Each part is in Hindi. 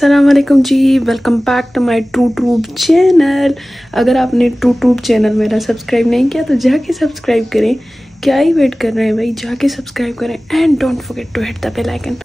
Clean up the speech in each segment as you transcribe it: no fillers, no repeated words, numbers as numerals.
अस्सलाम वालेकुम जी, वेलकम बैक टू माय ट्रूब चैनल। अगर आपने ट्रूब चैनल मेरा सब्सक्राइब नहीं किया तो जाके सब्सक्राइब करें। क्या ही वेट कर रहे हैं भाई, जाके सब्सक्राइब करें and don't forget to hit the bell icon.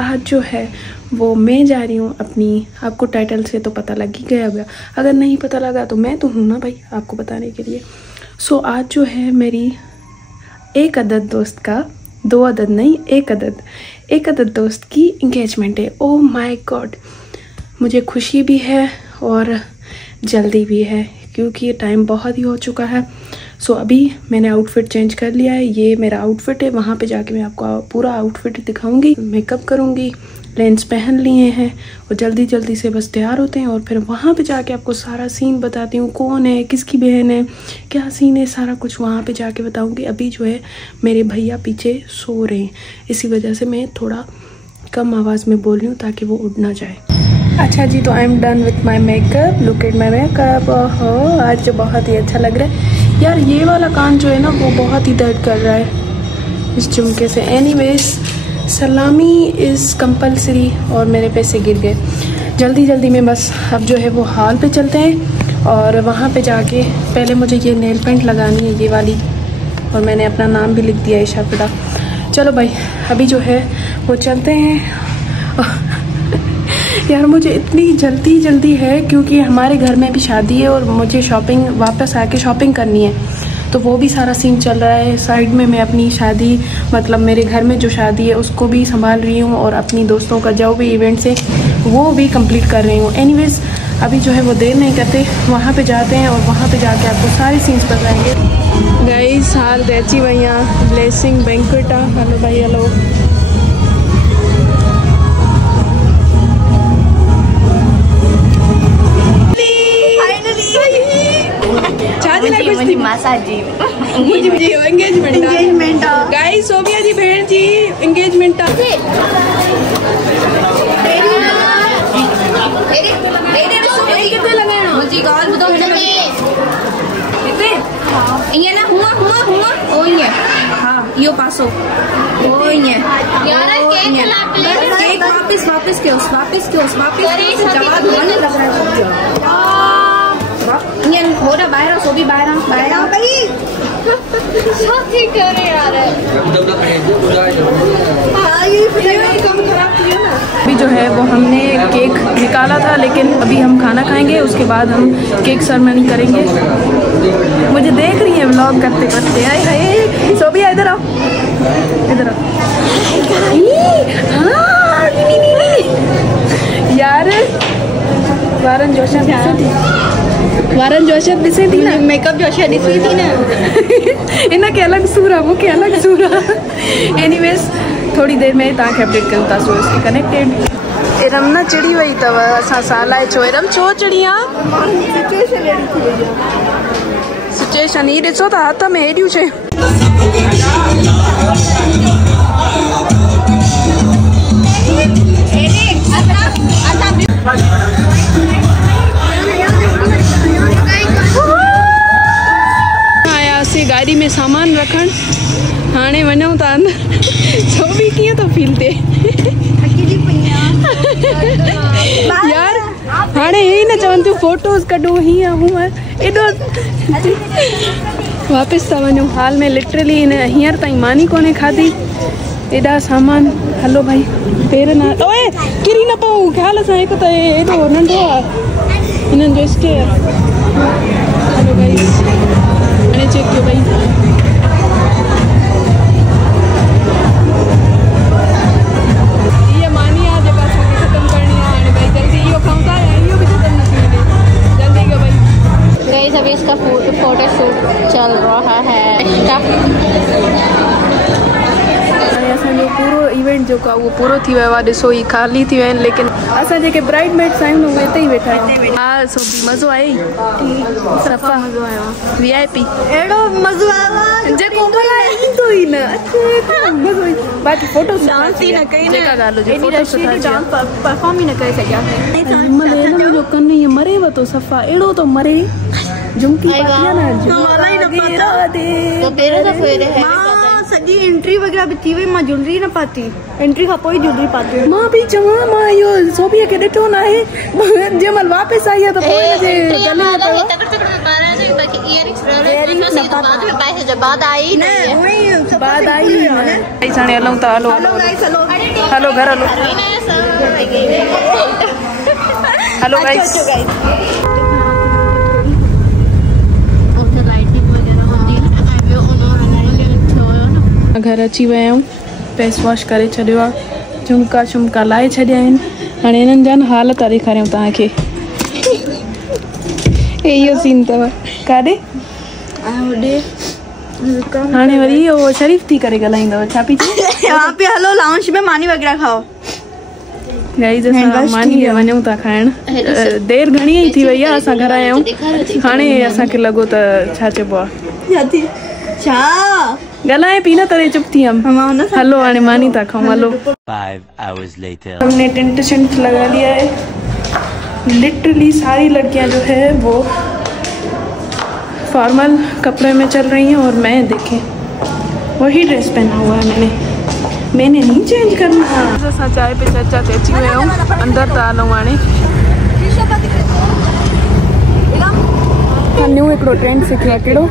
आज जो है वो मैं जा रही हूँ अपनी, आपको टाइटल से तो पता लग ही गया होगा, अगर नहीं पता लगा तो मैं तो हूँ ना भाई आपको बताने के लिए। सो आज जो है मेरी एक अदद दोस्त का, 2 अदद नहीं, एक अदद दोस्त की इंगेजमेंट है। ओह माय गॉड, मुझे खुशी भी है और जल्दी भी है क्योंकि टाइम बहुत ही हो चुका है। सो अभी मैंने आउटफिट चेंज कर लिया है, ये मेरा आउटफिट है। वहाँ पे जाके मैं आपको पूरा आउटफिट दिखाऊंगी, मेकअप करूँगी, लेंस पहन लिए हैं और जल्दी से बस तैयार होते हैं और फिर वहाँ पे जाके आपको सारा सीन बताती हूँ, कौन है, किसकी बहन है, क्या सीन है, सारा कुछ वहाँ पे जाके बताऊँगी। अभी जो है मेरे भैया पीछे सो रहे हैं, इसी वजह से मैं थोड़ा कम आवाज़ में बोल रही हूँ ताकि वो उड़ ना जाए। अच्छा जी, तो I am done with my makeup, look at my makeup. ओहो, आज जो बहुत ही अच्छा लग रहा है यार। ये वाला कान जो है ना वो बहुत ही दर्द कर रहा है इस झुमके से। एनीवेज, सलामी इज़ कंपलसरी और मेरे पैसे गिर गए। जल्दी में बस अब जो है वो हॉल पे चलते हैं और वहाँ पे जाके पहले मुझे ये नेल पेंट लगानी है, ये वाली, और मैंने अपना नाम भी लिख दिया है इशाफिदा। चलो भाई अभी जो है वो चलते हैं। यार मुझे इतनी जल्दी है क्योंकि हमारे घर में भी शादी है और मुझे शॉपिंग, वापस आके शॉपिंग करनी है, तो वो भी सारा सीन चल रहा है। साइड में मैं अपनी शादी, मतलब मेरे घर में जो शादी है उसको भी संभाल रही हूँ और अपनी दोस्तों का जो भी इवेंट्स है वो भी कंप्लीट कर रही हूँ। एनीवेज अभी जो है वो देर नहीं करते, वहाँ पे जाते हैं और वहाँ पे जाके आपको सारे सीन्स बताएंगे। गाइस हाल दैची भैया ब्लेसिंग बैंक्वेटा। हेलो भाई, हेलो। एंगेजमेंट गाइस, सोबिया जी बहन जी एंगेजमेंट। यो पासो यार, केक वापस के उस जवाब होने लग रहा है। हो रहा बाहर, सो भी बाहर भाई साथी करे यार। अभी जो है वो हमने केक निकाला था, लेकिन अभी हम खाना खाएंगे, उसके बाद हम केक सेरेमनी करेंगे। मुझे देख रही है व्लॉग करते। आए हाय सोबिया, इधर आओ। यार वारन जोशा दिसे थी ना, मेकअप जोशा दिसी थी ना। इन्हें के अलग सूरा, वो के अलग सूरा। एनीवेज थोड़ी देर में ताकि अपडेट करता सो इसके कनेक्टेड। इरम ना चिड़ी वही तब असा साला छो इरम छो चिड़िया सिचुएशन ही ॾिसो था हाथ में हेडियूं छे। गाड़ी में सामान रखण, हाणे वञूं था अंदर। छो भी कीअं तो फील थे यार। हाणे हे न चवनि थियूं फोटोज़ कढो, हीअं हूअं एॾो। वापसि था वञूं हाल में। लिटरली इन हींअर ताईं मानी कोन्हे खाधी, एॾा सामान। हलो भाई, पेर न ओए किरी न पऊं, ख़्याल सां। हिकु त एॾो नंढो आहे हिननि जो स्टेयर। हलो गाइस, चेक कयो भाई। ये मानी आ जेका खत्म करनी है भाई, जल्दी यो खाऊं था, यो भी खत्म न थी वञे, जल्दी कयो भाई। गाइस अभी इसका फोटो शूट चल रहा है। असांजो पूरो इवेंट जो का वो पूरो थी वियो आहे। ॾिसो ही खाली थी विया आहिनि, लेकिन असां जेके ब्राइड मेड्स आहियूं न उहे हिते ई वेठा आहियूं। हा सोबी, मज़ो आहे? सफ़ा मज़ो आयो आहे। VIP अहिड़ो मज़ो आयो आहे जेको ईंदो ई न। मज़ो बाक़ी फोटो डांस ही न कई, जेका ॻाल्हि हुजे फोटो सुठा डांस परफॉर्म ही न करे सघियासीं। मुंहिंजो कन ईअं मरेव थो, सफ़ा अहिड़ो थो मरे झुमकी पातिया ना सॼी एंट्री वगैरह भी थी वई, मां ज्वेलरी न पाती, एंट्री खां पोइ ज्वेलरी पाती। मां बि चवां मां इहो सोभीअ खे ॾिठो न आहे, जंहिंमहिल वापसि आई आहे त पोइ हाणे हलूं था। हलो हलो घर हलो हलो गाइस। घर अची विया आहियूं, फेस वॉश करे छॾियो आहे, झुमका शुमका लाहे छॾिया आहिनि। हाणे हिननि जा हालत ॾेखारियूं तव्हांखे। इहो सीन अथव काॾे हाणे वरी इहो शरीफ़ थी करे ॻाल्हाईंदव छा पई चए? वहाँ पे हलो लाउंज में मानी वगैरह खाओ। गाइस असां मानी वञूं था खाइण, देरि घणी ई थी वई आहे, असां घर आया आहियूं। हाणे असांखे लॻो त छा चइबो आहे ॻाल्हाए पी न तरे चुप थी हम। हलो हाणे मानी था खाऊं। हलो 5 hours later हमने टेंट शेंट लगा लिया है। लिटरली सारी लड़कियां जो है वो फॉर्मल कपड़े में चल रही हैं और मैं देखें वही ड्रेस पहना हुआ है मैंने नहीं चेंज करना। असां चाय पे चर्चा ते अची विया आहियूं, अंदर था हलूं हाणे। न्यू हिकिड़ो ट्रेंड सिखियो आहे, कहिड़ो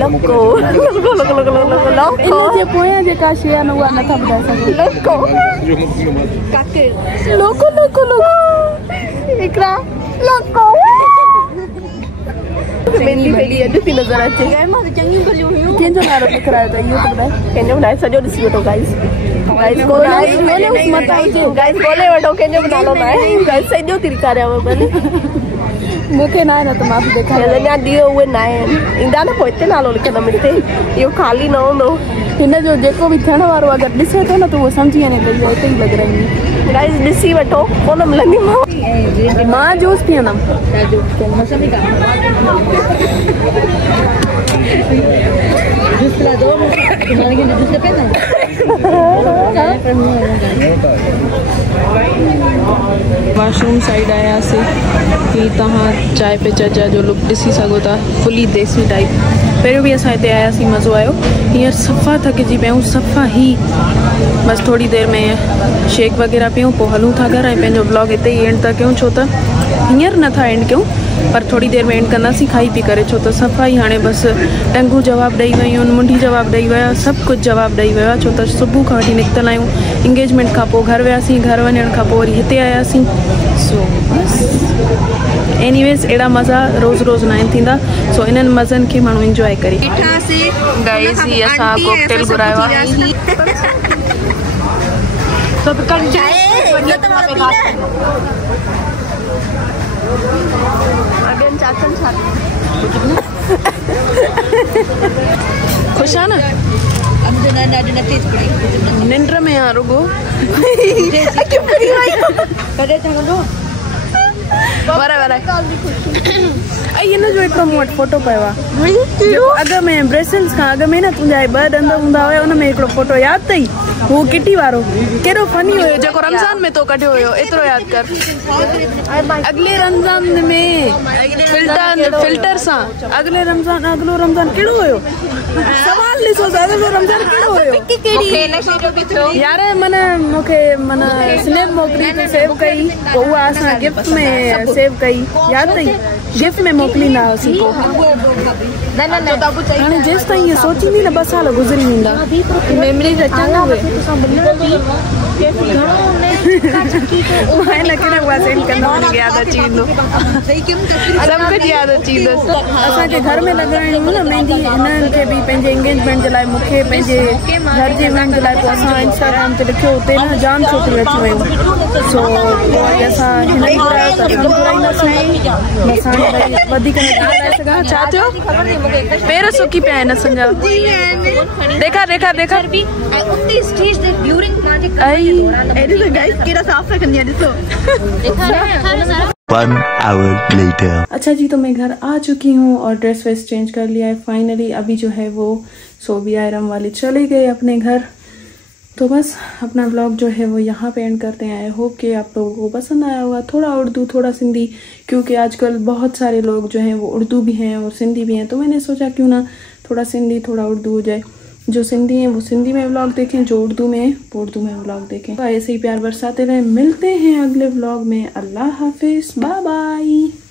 लोको इनजे पोयां जेका शइ आहे न उहा नथा ॿुधाए सघूं। लोको लोको लोको हिकिड़ा लोको मेहंदी फेरी अॼु थी नज़र अचे। कंहिंजो नालो लिखायो त इहो त ॿुधाए, कंहिंजो ॿुधाए सॼो ॾिसी वठो गाइस। गाइस ॻोल्हे वठो, कंहिंजो बि नालो न आहे गाइस, सॼो थी ॾेखारियांव भले। मूंखे न आहे न त मां बि ॾेखारियां। अञा ॾींहं उहे न आहिनि, ईंदा न पोइ हिते नालो लिखंदमि, हिते इहो ख़ाली न हूंदो। हिन जो जेको बि थियण वारो अगरि ॾिसे थो न त उहो सम्झी वञे त इहो हिते ई लॻाईंदी। गाइस ॾिसी वठो, कोन मिलंदी मां जूस पीअंदमि। वॉशरूम साइड आयासीं, ही तव्हां चाय पे चर्चा जो लुक ॾिसी सघो था, फुली देसी टाइप। पहिरियों बि असां हिते आयासीं, मज़ो आयो। हींअर सफ़ा थकिजी पियूं, सफ़ा ई बस थोड़ी देर में शेक वग़ैरह पियूं, पोइ हलूं था घर ऐं पंहिंजो ब्लॉग हिते ई एंड था कयूं, छो त हींअर नथा एंड कयूं पर थोड़ी देर में एंड कंदासीं खाई पी करे, छो त सफ़ा ई हाणे बसि टंगू जवाबु ॾेई वियूं आहिनि, मुंडी जवाबु ॾेई विया, सभु कुझु जवाबु ॾेई वियो आहे, छो त सुबुह खां वठी निकितल आहियूं। इंगेजमेंट खां पोइ घर वियासीं, घर वञण खां पोइ वरी हिते आयासीं। सो एनीवेज़ अहिड़ा मज़ा रोज़ रोज़ न आहिनि थींदा, सो इन्हनि मज़नि खे माण्हू इंजॉय करे। गाइस ही असां कॉकटेल घुरायो आहे। खुश है ना? निंड में आ रुगो इन जो हिकिड़ो मूं वटि फोटो पियो आहे, अॻ में ब्रेसल्स खां अॻ में न तुंहिंजा 2 ॾंद हूंदा हुया, उन में हिकिड़ो फोटो यादि अथई? वो किटी वारो कहिड़ो फनी हुयो, जेको रमज़ान में तो कढियो हुयो, एतिरो यादि कर। अगले रमज़ान में फिल्टर सां अगलो रमज़ान कहिड़ो हुयो? सवाल ॾिसो, अगलो रमज़ान कहिड़ो हुयो यार? माना मूंखे माना स्नैप मोकिली तो सेव कई, पोइ उहा असां गिफ्ट में सेव कई, यादि अथई? गिफ्ट में मोकिलींदा हुआसीं। हाणे जेसि ताईं इहो सोचींदी न 2 साल गुज़री वेंदा, मेमरीज़ अचनि उहे। यादि अची वेंदो, सभु कुझु यादि अची वेंदो। असांखे घर में लॻाइणी हुई न मेहंदी, हिननि खे बि पंहिंजे इंगेजमेंट जे लाइ, मूंखे पंहिंजे घर जे इवेंट जे लाइ, पोइ असां इंस्टाग्राम ते लिखियो, हुते न जाम छोकिरियूं अची वियूं। सो पोइ असां हिन घुरायो त असां घुराईंदासीं, असां वधीक न घुराए सघां। छा थियो? पेर सुकी पिया आहिनि असांजा। ॾेखार ॾेखार ॾेखार। One hour later. अच्छा जी, तो मैं घर आ चुकी हूँ और ड्रेस वेस चेंज कर लिया है फाइनली। अभी जो है वो सोबिया आयरम वाली चले गए अपने घर। तो बस अपना व्लॉग जो है वो यहाँ पे एंड करते हैं। आई होप कि आप लोगों को पसंद आया होगा। थोड़ा उर्दू थोड़ा सिंधी, क्योंकि आजकल बहुत सारे लोग जो हैं वो उर्दू भी हैं और सिंधी भी हैं, तो मैंने सोचा क्यों ना थोड़ा सिंधी थोड़ा उर्दू हो जाए। जो सिंधी हैं वो सिंधी में व्लॉग देखें, जो उर्दू में है वो उर्दू में व्लॉग देखें। तो ऐसे ही प्यार बरसाते रहें। मिलते हैं अगले व्लॉग में। अल्लाह हाफिज़, बाय बाय।